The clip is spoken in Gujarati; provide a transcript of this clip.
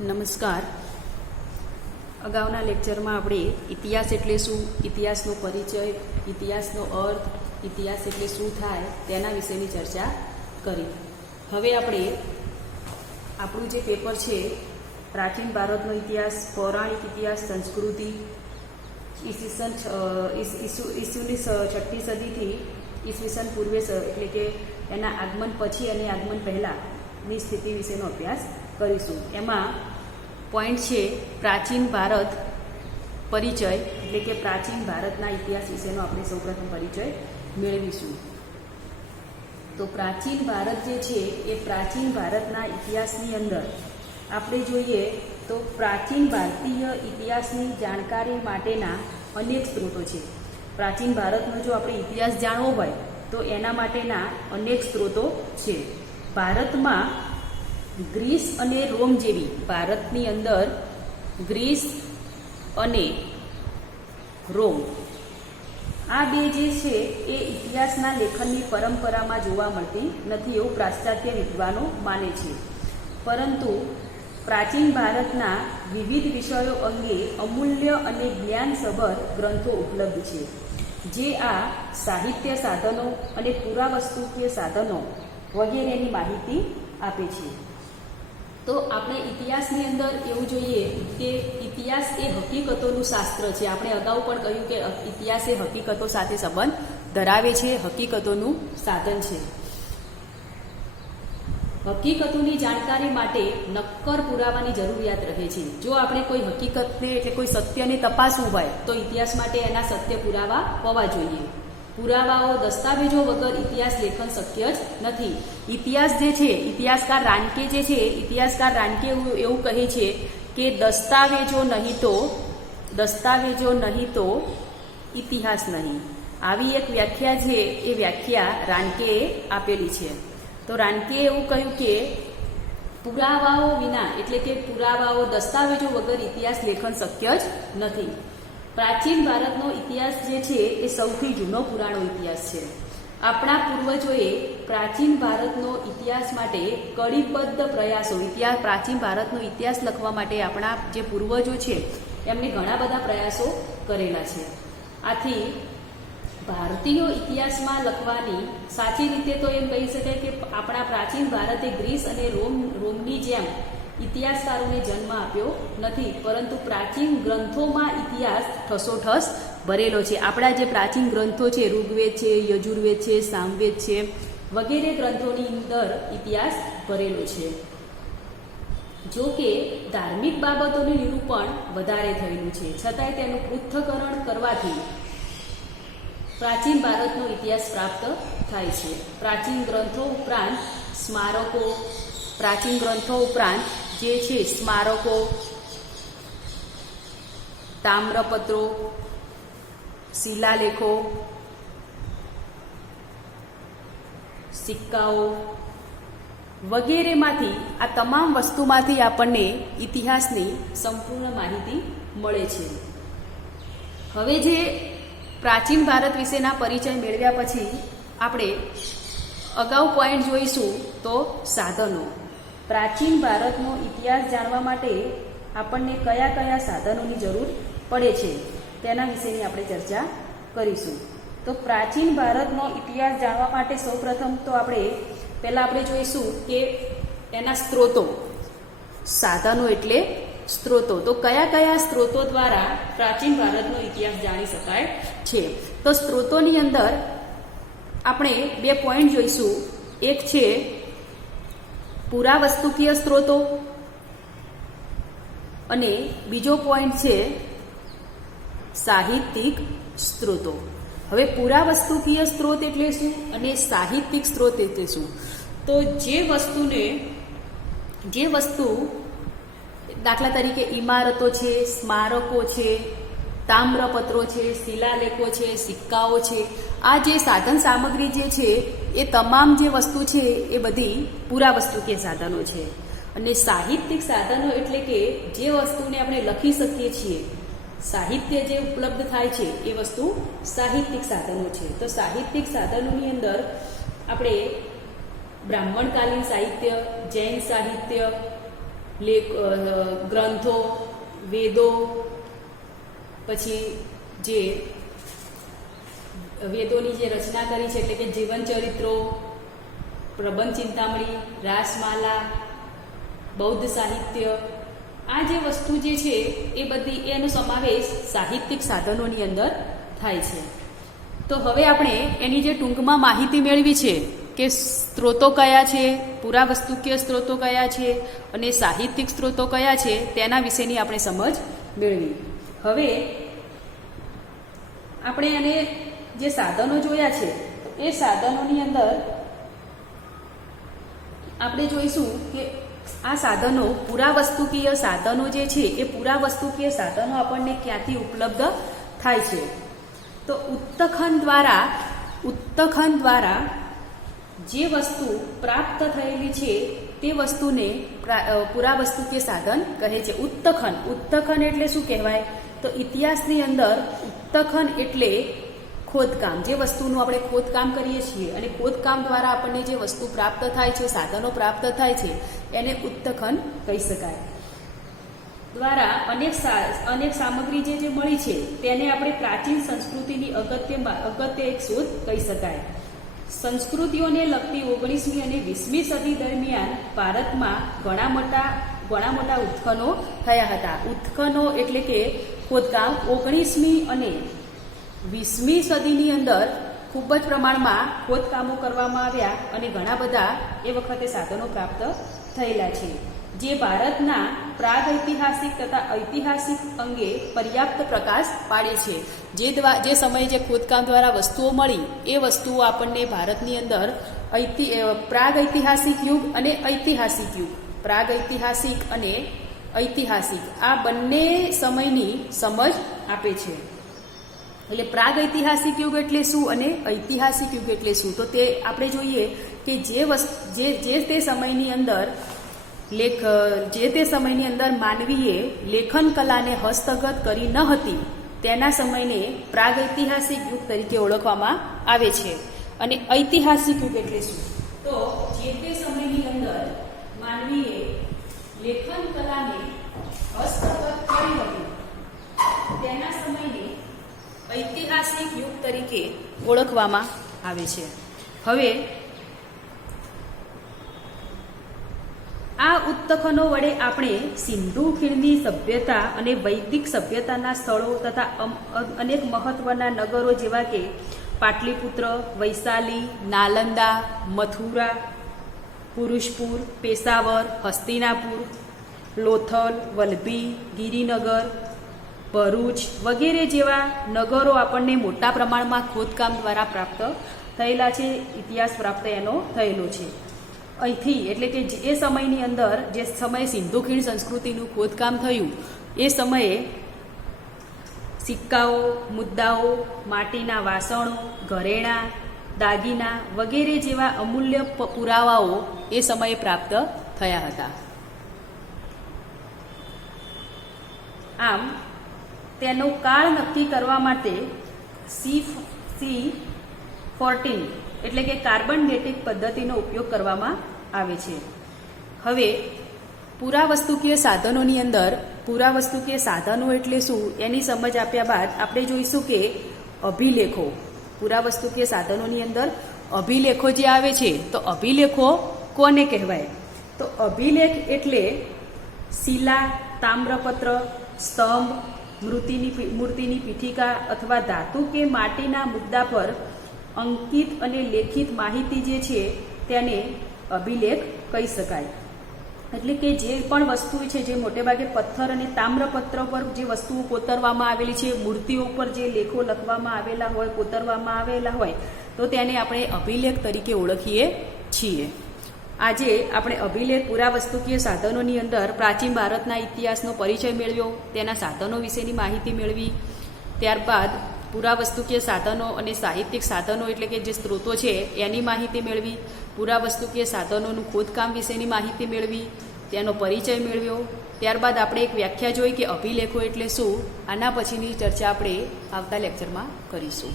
નમસ્કાર. અગાઉના લેક્ચરમાં આપણે ઇતિહાસ એટલે શું, ઇતિહાસનો પરિચય, ઇતિહાસનો અર્થ, ઇતિહાસ એટલે શું થાય તેના વિશેની ચર્ચા કરી. હવે આપણે આપણું જે પેપર છે પ્રાચીન ભારતનો ઇતિહાસ, પૌરાણિક ઇતિહાસ, સંસ્કૃતિ, ઈસવીસની 6મી સદીથી ઈસવીસન પૂર્વે એટલે કે એના આગમન પછી અને આગમન પહેલાંની સ્થિતિ વિશેનો અભ્યાસ કરીશું. એમાં પોઈન્ટ છે પ્રાચીન ભારત પરિચય, એટલે કે પ્રાચીન ભારતના ઇતિહાસ વિશેનો આપણે સૌપ્રથમ પરિચય મેળવીશું. તો પ્રાચીન ભારત જે છે એ પ્રાચીન ભારતના ઇતિહાસની અંદર આપણે જોઈએ તો પ્રાચીન ભારતીય ઇતિહાસની જાણકારી માટેના અનેક સ્ત્રોતો છે. પ્રાચીન ભારતનો જો આપણે ઇતિહાસ જાણવો હોય તો એના માટેના અનેક સ્ત્રોતો છે. ભારતમાં ગ્રીસ અને રોમ જેવી, ભારતની અંદર ગ્રીસ અને રોમ આ બે જે છે એ ઇતિહાસના લેખનની પરંપરામાં જોવા મળતી નથી એવું પાશ્ચાત્ય વિદ્વાનો માને છે. પરંતુ પ્રાચીન ભારતના વિવિધ વિષયો અંગે અમૂલ્ય અને જ્ઞાનસભર ગ્રંથો ઉપલબ્ધ છે, જે આ સાહિત્ય સાધનો અને પુરાવસ્તુકીય સાધનો વગેરેની માહિતી આપે છે. તો આપણે ઇતિહાસની અંદર એવું જોઈએ કે ઇતિહાસ એ હકીકતોનું શાસ્ત્ર છે. આપણે અગાઉ પણ કહ્યું કે ઇતિહાસ એ હકીકતો સાથે સંબંધ ધરાવે છે, હકીકતોનું સાધન છે. હકીકતોની જાણકારી માટે નક્કર પુરાવાની જરૂરિયાત રહે છે. જો આપણે કોઈ હકીકતને એટલે કોઈ સત્યને તપાસવું હોય તો ઇતિહાસ માટે એના સત્ય પુરાવા હોવા જોઈએ. પુરાવાઓ, દસ્તાવેજો વગર ઇતિહાસ લેખન શક્ય જ નથી. ઇતિહાસ જે છે, ઇતિહાસકાર રાનકે જે છે, ઇતિહાસકાર રાનકે એવું કહે છે કે દસ્તાવેજો નહીં તો ઇતિહાસ નહીં. આવી એક વ્યાખ્યા છે, એ વ્યાખ્યા રાનકેએ આપેલી છે. તો રાનકે એવું કહ્યું કે પુરાવાઓ વિના, એટલે કે પુરાવાઓ, દસ્તાવેજો વગર ઇતિહાસ લેખન શક્ય જ નથી. પ્રાચીન ભારતનો ઇતિહાસ જે છે એ સૌથી જૂનો પુરાણો ઇતિહાસ છે. આપણા પૂર્વજોએ પ્રાચીન ભારતનો ઇતિહાસ માટે કડીબદ્ધ પ્રયાસો, પ્રાચીન ભારતનો ઇતિહાસ લખવા માટે આપણા જે પૂર્વજો છે એમને ઘણા બધા પ્રયાસો કરેલા છે. આથી ભારતીય ઇતિહાસમાં લખવાની સાચી રીતે તો એમ કહી શકાય કે આપણા પ્રાચીન ભારતે ગ્રીસ અને રોમની જેમ ઇતિહાસકારોને જન્મ આપ્યો નથી, પરંતુ પ્રાચીન ગ્રંથોમાં ઇતિહાસ ઠસોઠસ ભરેલો છે. આપણા જે પ્રાચીન ગ્રંથો છે, ઋગ્વેદ છે, યજુર્વેદ છે, સામવેદ છે વગેરે ગ્રંથોની અંદર ઇતિહાસ ભરેલો છે. જો કે ધાર્મિક બાબતોનું નિરૂપણ વધારે થયેલું છે, છતાંય તેનું પૃથ્થકરણ કરવાથી પ્રાચીન ભારતનો ઇતિહાસ પ્રાપ્ત થાય છે. પ્રાચીન ગ્રંથો ઉપરાંત જે છે સ્મારકો, તામ્રપત્રો, શિલાલેખો, સિક્કાઓ વગેરેમાંથી, આ તમામ વસ્તુમાંથી આપણને ઇતિહાસની સંપૂર્ણ માહિતી મળે છે. હવે જે પ્રાચીન ભારત વિશેના પરિચય મેળવ્યા પછી આપણે અગાઉ પોઈન્ટ જોઈશું તો સાધનો. પ્રાચીન ભારતનો ઇતિહાસ જાણવા માટે આપણને કયા કયા સાધનોની જરૂર પડે છે તેના વિશેની આપણે ચર્ચા કરીશું. તો પ્રાચીન ભારતનો ઇતિહાસ જાણવા માટે સૌપ્રથમ તો પહેલાં આપણે જોઈશું કે એના સ્ત્રોતો. સાધનો એટલે સ્ત્રોતો. તો કયા કયા સ્ત્રોતો દ્વારા પ્રાચીન ભારતનો ઇતિહાસ જાણી શકાય છે? તો સ્ત્રોતોની અંદર આપણે બે પોઈન્ટ જોઈશું. એક છે પુરાવસ્તુકીય સ્ત્રોતો અને બીજો પોઈન્ટ છે સાહિત્યિક સ્ત્રોતો. હવે પુરાવસ્તુકીય સ્ત્રોત એટલે શું અને સાહિત્યિક સ્ત્રોત એટલે શું? તો જે વસ્તુ દાખલા તરીકે ઇમારતો છે, સ્મારકો છે, તામ્રપત્રો છે, શિલાલેખો છે, સિક્કાઓ છે, આ જે સાધન સામગ્રી જે છે એ તમામ જે વસ્તુ છે એ બધી પુરાવસ્તુકીય સાધનો છે. અને સાહિત્યિક સાધનો એટલે કે જે વસ્તુને આપણે લખી શકીએ છીએ, સાહિત્ય જે ઉપલબ્ધ થાય છે એ વસ્તુ સાહિત્યિક સાધનો છે. તો સાહિત્યિક સાધનોની અંદર આપણે બ્રાહ્મણકાલીન સાહિત્ય, જૈન સાહિત્ય, ગ્રંથો, વેદો, પછી જે વેદોની જે રચના કરી છે એટલે કે જીવન ચરિત્રો, પ્રબંધ ચિંતામણી, રાસમાલા, બૌદ્ધ સાહિત્ય, આ જે વસ્તુ જે છે એ બધી એનો સમાવેશ સાહિત્યિક સાધનોની અંદર થાય છે. તો હવે આપણે એની જે ટૂંકમાં માહિતી મેળવી છે કે સ્ત્રોતો કયા છે, પુરાવસ્તુકીય સ્ત્રોતો કયા છે અને સાહિત્યિક સ્ત્રોતો કયા છે, તેના વિશેની આપણે સમજ મેળવી. હવે આપણે એને જે સાધનો જોયા છે એ સાધનોની અંદર આપણે જોઈશું કે આ સાધનો પુરાવસ્તુકીય સાધનો જે છે એ પુરાવસ્તુકીય સાધનો આપણને ક્યાંથી ઉપલબ્ધ થાય છે. તો ઉત્તખન દ્વારા જે વસ્તુ પ્રાપ્ત થયેલી છે તે વસ્તુને પુરાવસ્તુકીય સાધન કહે છે. ઉત્તખન એટલે શું કહેવાય? તો ઇતિહાસની અંદર ઉત્તખન એટલે ખોદકામ, જે વસ્તુનું આપણે ખોદકામ કરીએ છીએ અને ખોદકામ દ્વારા આપણને જે વસ્તુ પ્રાપ્ત થાય છે, સાધનો પ્રાપ્ત થાય છે, એને ઉત્તખન કહી શકાય. દ્વારા અનેક સામગ્રી જે મળી છે તેને આપણે પ્રાચીન સંસ્કૃતિની અગત્ય એક શોધ કહી શકાય. સંસ્કૃતિઓને લગતી 19મી અને 20મી સદી દરમિયાન ભારતમાં ઘણા મોટા ઉત્ખનો થયા હતા. ઉત્ખનો એટલે કે ખોદકામ 19મી અને 20મી સદીની અંદર ખૂબ જ પ્રમાણમાં ખોદકામો કરવામાં આવ્યા અને ઘણા બધા એ વખતે સાધનો પ્રાપ્ત થયેલા છે, જે ભારતના પ્રાગૈતિહાસિક તથા ઐતિહાસિક અંગે પર્યાપ્ત પ્રકાશ પાડે છે. જે સમયે જે ખોદકામ દ્વારા વસ્તુઓ મળી એ વસ્તુઓ આપણને ભારતની અંદર પ્રાગૈતિહાસિક યુગ અને ઐતિહાસિક યુગ, પ્રાગૈતિહાસિક અને ઐતિહાસિક આ બંને સમયની સમજ આપે છે. એટલે પ્રાગૈતિહાસિક યુગ એટલે શું અને ઐતિહાસિક યુગ એટલે શું? તો તે આપણે જોઈએ કે જે તે સમયની અંદર માનવીએ લેખન કલાને હસ્તગત કરી ન હતી તેના સમયને પ્રાગૈતિહાસિક યુગ તરીકે ઓળખવામાં આવે છે. અને ઐતિહાસિક યુગ એટલે શું? તો જે તે સમયની અંદર માનવીએ લેખન કલાને હસ્તગત કરી હતી તેના સમયને ઐતિહાસિક યુગ તરીકે ઓળખવામાં આવે છે. હવે આ ઉત્તખનો વડે આપણે સિંધુ ખીણની સભ્યતા અને વૈદિક સભ્યતાના સ્થળો તથા અનેક મહત્વના નગરો જેવા કે પાટલીપુત્ર, વૈશાલી, નાલંદા, મથુરા, પુરુષપુર, પેશાવર, હસ્તિનાપુર, લોથલ, વલભી, ગિરિનગર, ભરૂચ વગેરે જેવા નગરો આપણને મોટા પ્રમાણમાં ખોદકામ દ્વારા પ્રાપ્ત થયેલા છે. ઇતિહાસ પ્રાપ્ત એનો થયેલો છે અહીંથી. એટલે કે એ સમયની અંદર જે સમયે સિંધુ ખીણ સંસ્કૃતિનું ખોદકામ થયું એ સમયે સિક્કાઓ, મુદ્દાઓ, માટીના વાસણો, ઘરેણાં, દાગીના વગેરે જેવા અમૂલ્ય પુરાવાઓ એ સમયે પ્રાપ્ત થયા હતા. આમ તેનો કાળ નક્કી કરવા માટે C14 એટલે કે કાર્બન ડેટિંગ પદ્ધતિનો ઉપયોગ કરવામાં આવે છે. હવે પુરાવસ્તુકીય સાધનોની અંદર પુરાવસ્તુકીય સાધનો એટલે શું એની સમજ આપ્યા બાદ આપણે જોઈશું કે અભિલેખો. પુરાવસ્તુકીય સાધનોની અંદર અભિલેખો જે આવે છે તો અભિલેખો કોને કહેવાય? તો અભિલેખ એટલે શિલા, તામ્રપત્ર, સ્તંભ, મૂર્તિની પીઠિકા અથવા ધાતુ કે માટીના મુદ્દા પર અંકિત અને લેખિત માહિતી જે છે તેને અભિલેખ કહી શકાય. એટલે કે જે પણ વસ્તુ છે જે મોટેભાગે પથ્થર અને તામ્રપત્ર પર જે વસ્તુઓ કોતરવામાં આવેલી છે, મૂર્તિઓ પર જે લેખો લખવામાં આવેલા હોય, કોતરવામાં આવેલા હોય તો તેને આપણે અભિલેખ તરીકે ઓળખીએ છીએ. આજે આપણે અભિલેખ પુરાવસ્તુકીય સાધનોની અંદર પ્રાચીન ભારતના ઇતિહાસનો પરિચય મેળવ્યો, તેના સાધનો વિશેની માહિતી મેળવી. ત્યારબાદ પુરાવસ્તુકીય સાધનો અને સાહિત્યિક સાધનો એટલે કે જે સ્ત્રોતો છે એની માહિતી મેળવી. પુરાવસ્તુકીય સાધનોનું ખોદકામ વિશેની માહિતી મેળવી, તેનો પરિચય મેળવ્યો. ત્યારબાદ આપણે એક વ્યાખ્યા જોઈ કે અભિલેખો એટલે શું. આના પછીની ચર્ચા આપણે આવતા લેક્ચરમાં કરીશું.